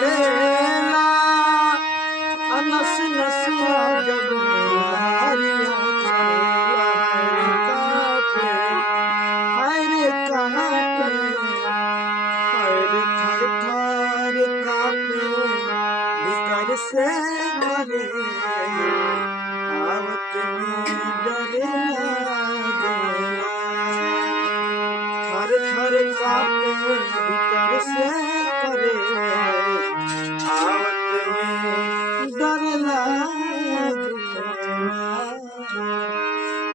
पड़ेला नस नस जब लहरिया चलेला हरे कापे हरे थर थर कापे भीतर से करे आवत में डरे लागेला थर थर कापे भीतर से